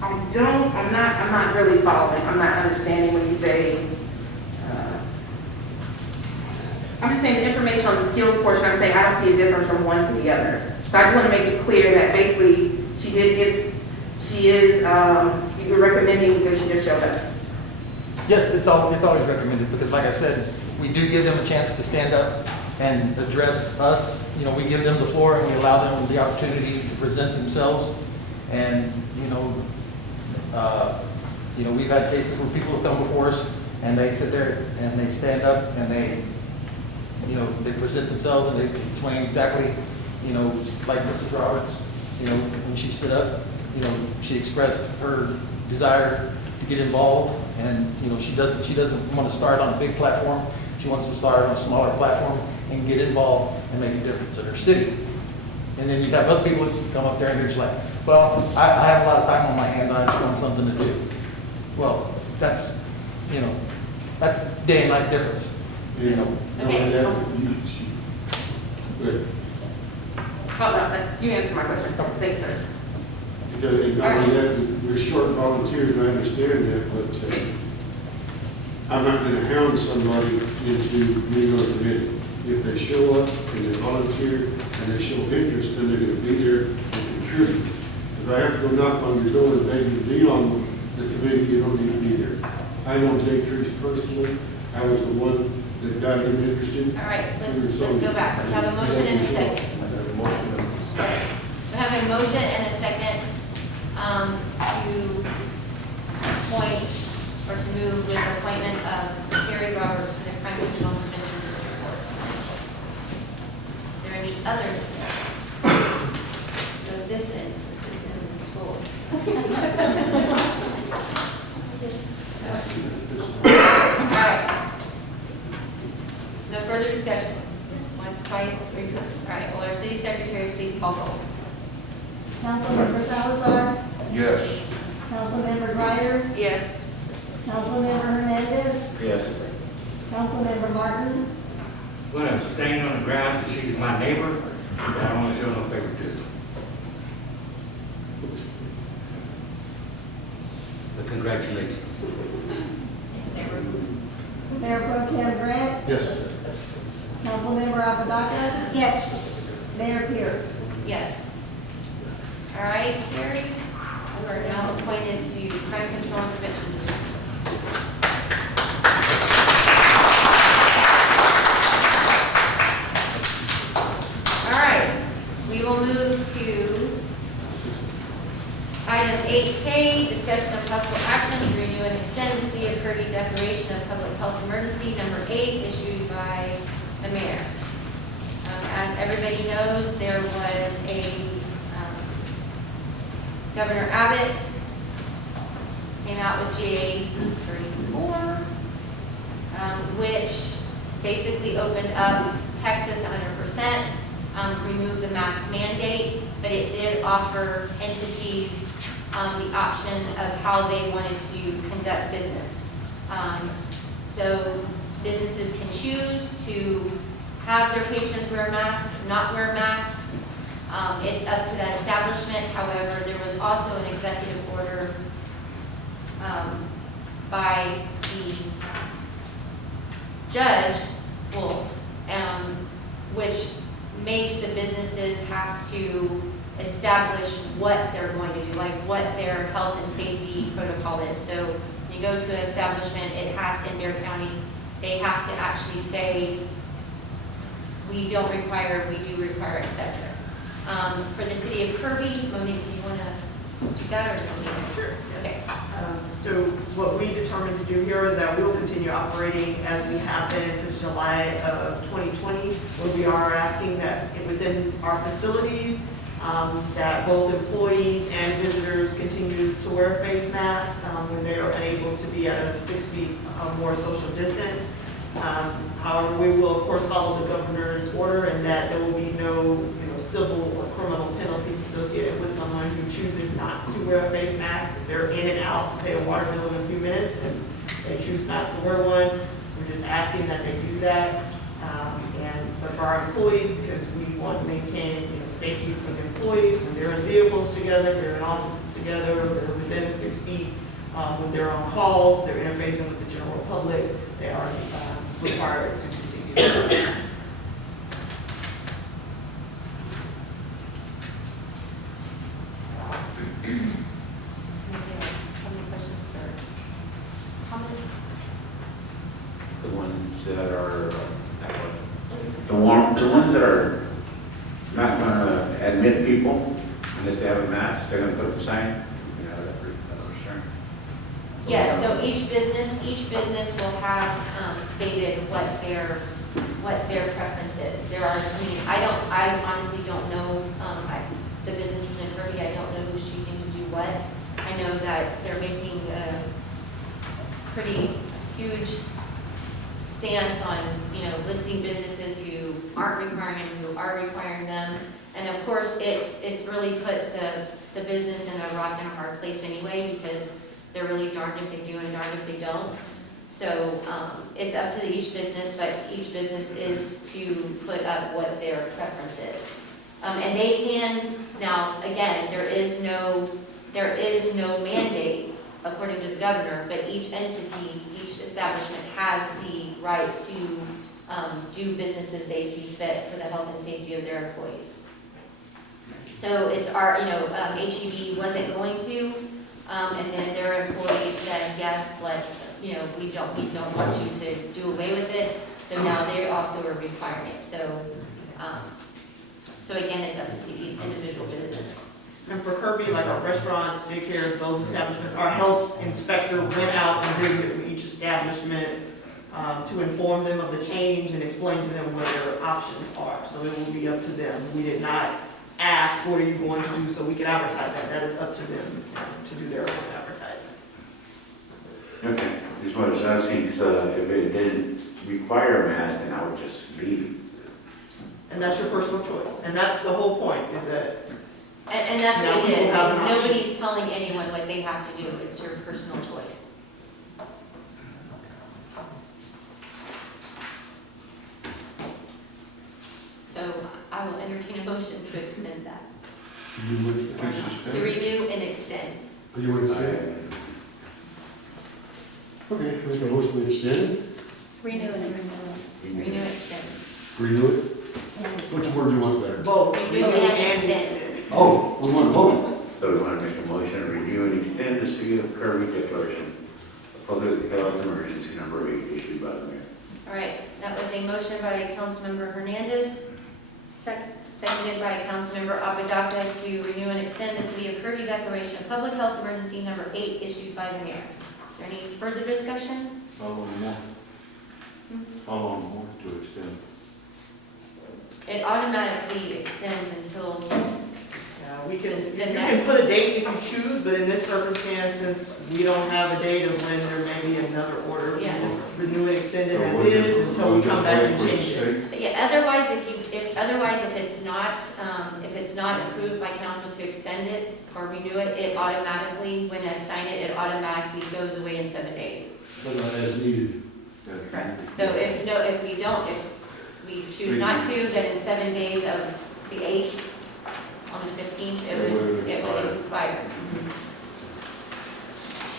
I'm not really following. I'm not understanding when you say, I'm just saying the information on the skills portion, I'm saying I don't see a difference from one to the other. So I just want to make it clear that basically she is, you were recommending because she just showed up. Yes, it's always recommended, because like I said, we do give them a chance to stand up and address us. You know, we give them the floor and we allow them the opportunity to present themselves. And, we've had cases where people have come before us and they sit there and they stand up and they present themselves and they explain exactly, like Mrs. Roberts, when she stood up, she expressed her desire to get involved, and she doesn't want to start on a big platform. She wants to start on a smaller platform and get involved and make a difference in her city. And then you have other people who come up there and they're just like, well, I have a lot of time on my hand and I just want something to do. Well, that's day and night difference. Okay. Good. Oh, no, you answered my question. Thanks, sir. Because we're short volunteers, I understand that, but I'm not going to hound somebody into being on a committee. If they show up and they volunteer and they show interest, then they're going to be there and contribute. If I have to go knock on your door and beg you to be on the committee, you don't need to be there. I know Jay Trees personally. I was the one that got him interested. All right, let's go back. We have a motion and a second. Yes. We have a motion and a second to appoint or to move with the appointment of Kirby Roberts to the Crime Control Prevention District Court. Is there any other business? So this is full. All right. No further discussion. Once, twice, three times. All right. Will our city secretary please call roll? Councilmember Salazar, Yes. Councilmember Ryder, Yes. Councilmember Hernandez, Yes. Councilmember Martin, I'm going to abstain on the grounds that she's my neighbor, but I don't want to show no favoritism. But congratulations. Mayor Pro Tem Grant, Yes. Councilmember Apodaca. Yes. Mayor Pierce. Yes. All right, Carrie, you are now appointed to Crime Control and Prevention District. All right, we will move to item 8K, discussion of possible action to renew and extend the City of Kirby Declaration of Public Health Emergency number 8 issued by the mayor. As everybody knows, there was a Governor Abbott came out with GA 34, which basically opened up Texas 100%, removed the mask mandate, but it did offer entities the option of how they wanted to conduct business. So businesses can choose to have their patrons wear masks, not wear masks. It's up to that establishment. However, there was also an executive order by the Judge Wolf, which makes the businesses have to establish what they're going to do, like what their health and safety protocol is. So when you go to an establishment, it has in Bear County, they have to actually say, we don't require, we do require, etc. For the city of Kirby, Monique, do you want to, what you got, or do you want me to? Sure. Okay. So what we determined to do here is that we will continue operating as we have been since July of 2020, where we are asking that within our facilities, that both employees and visitors continue to wear face masks when they are unable to be at a 6 feet or more social distance. However, we will of course follow the governor's order, and that there will be no civil or criminal penalties associated with someone who chooses not to wear a face mask. If they're in and out to pay a water bill in a few minutes and they choose not to wear one, we're just asking that they do that. But for our employees, because we want to maintain, safety for the employees, when they're in vehicles together, they're in offices together, they're within 6 feet, when they're on calls, they're interfacing with the general public, they are required to continue to wear masks. Any questions or comments? The ones that are, the ones that are not gonna admit people unless they have a mask, they're gonna put up a sign, sure. Yes, so each business will have stated what their preference is. There are, I honestly don't know, the businesses in Kirby, I don't know who's choosing to do what. I know that they're making a pretty huge stance on, listing businesses who aren't requiring them, who are requiring them. And of course, it's really puts the business in a rock and a hard place anyway, because they're really darned if they do and darned if they don't. So it's up to each business, but each business is to put up what their preference is. And they can, now, again, there is no mandate according to the governor, but each entity, each establishment has the right to do businesses they see fit for the health and safety of their employees. So it's our, HEB wasn't going to, and then their employees said, yes, let's, we don't want you to do away with it. So now they also are requiring it. So again, it's up to the individual business. And for Kirby, like our restaurants, daycares, those establishments, our health inspector went out and visited with each establishment to inform them of the change and explain to them what their options are. So it will be up to them. We did not ask, what are you going to do so we can advertise that. That is up to them to do their own advertising. Okay, just what I was asking, so if it didn't require a mask, then I would just leave. And that's your personal choice. And that's the whole point, is that And that's now what it people is. have It's an option. nobody's telling anyone what they have to do. It's your personal choice. So I will entertain a motion to extend that, You would, to renew and extend. you would say? Okay, make a motion to extend, Renew and extend. Renew and extend. renew it. Which word do you want better? both. Renew and extend. Oh, we want both. So we want to make a motion to review and extend the City of Kirby Declaration of Public Health Emergency Number 8 issued by the mayor. All right, that was a motion by Councilmember Hernandez, seconded by Councilmember Apodaca to renew and extend the City of Kirby Declaration of Public Health Emergency Number 8 issued by the mayor. Is there any further discussion? How long more? How long more to extend? It automatically extends until, You can put a date if you choose, but in this circumstance, since we don't have a date of when there may be another order, we Yeah. just renew and extend it So as we'll is just- until we we'll come just back wait and for the change it. state? yeah, otherwise if it's not approved by council to extend it or renew it, it automatically, when I sign it, it automatically goes away in 7 days. But not as needed. Correct. So if we choose not to, then in 7 days of the 8th, on the 15th, it would expire.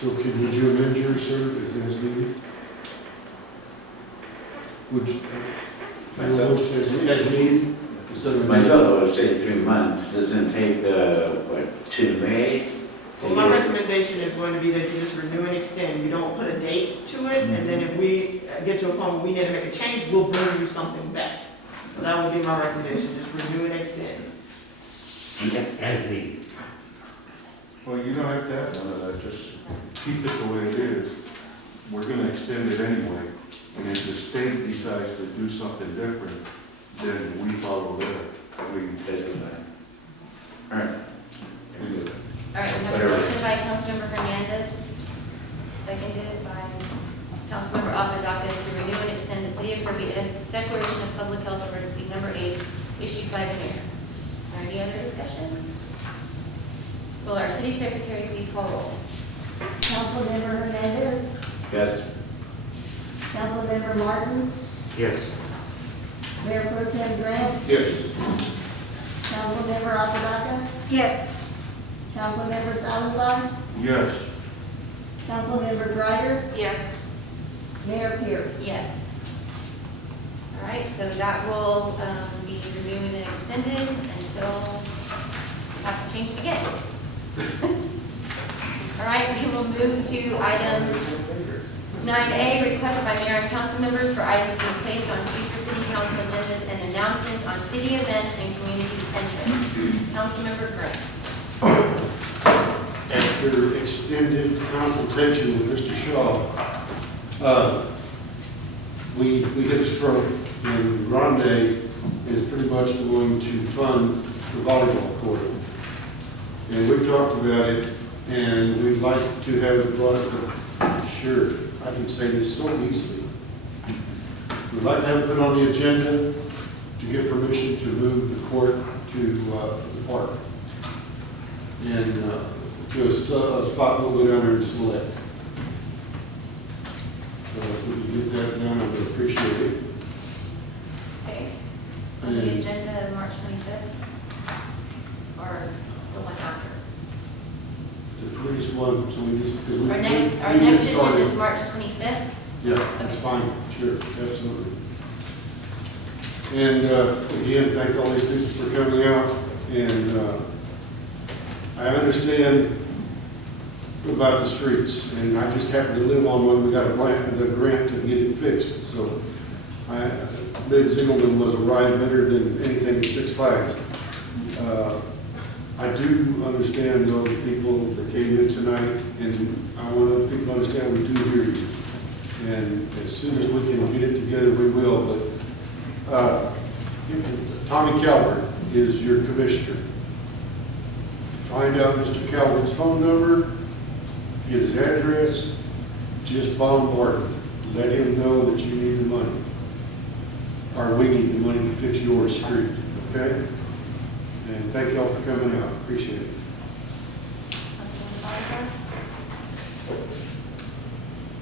So would you amend your serve as needed? Would you? Myself? As needed, instead of. Myself, I would say 3 months, doesn't take, to May? Well, my recommendation is going to be that you just renew and extend. You don't put a date to it, and then if we get to a point where we need to make a change, we'll bring you something back. So that would be my recommendation, just renew and extend. As needed. Well, you don't have to have none of that, just keep it the way it is. We're gonna extend it anyway, and if the state decides to do something different, then we follow that. That's fine. All right. All right, we have a Whatever. motion by Councilmember Hernandez, seconded by Councilmember Apodaca to renew and extend the City of Kirby Declaration of Public Health Emergency Number 8 issued by the mayor. Is there any other discussion? Will our city secretary please call roll? Councilmember Hernandez, Yes. Councilmember Martin, Yes. Mayor Pro Tem Grant, Yes. Councilmember Asadaka, Yes. Councilmember Salazar, Yes. Councilmember Greider, Yes. Mayor Pierce. Yes. All right, so that will be renewed and extended until we have to change it again. All right, we will move to item 9A, request by mayor and council members for items being placed on future city council agendas and announcements on city events and community interests. Councilmember Grant. After extended consultation with Mr. Shaw, we hit a stroke, and Grande is pretty much going to fund the volleyball court. And we talked about it, and we'd like to have it brought up, sure, I can say this so easily. We'd like to have it put on the agenda to get permission to move the court to the park. And to a spot we'll go down there and select. So if we can get that done, I would appreciate it. Okay. On the And- agenda, March 25th? Or the one after? The first one, so we just, because we. Our we- next we get agenda started. is March 25th? Yeah, that's fine, sure, absolutely. And again, thank all these people for coming out, and I understand about the streets, and I just happen to live on one, we got the grant to get it fixed, so Big Zingleman was a ride better than anything at Six Flags. I do understand though the people that came in tonight, and I want other people to understand we do hear you. And as soon as we can get it together, we will, but Tommy Calvert is your commissioner. Find out Mr. Calvert's phone number, get his address, just bombard him. Let him know that you need the money. Or we need the money to fix your street, okay? And thank y'all for coming out, appreciate it. Councilman Salazar?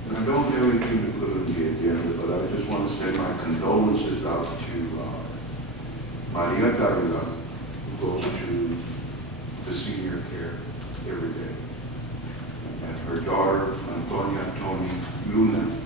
And I don't have anything to put on the agenda, but I just want to send my condolences out to Maria Darula, who goes to the senior care every day. And her daughter, Antonia Tony Luna,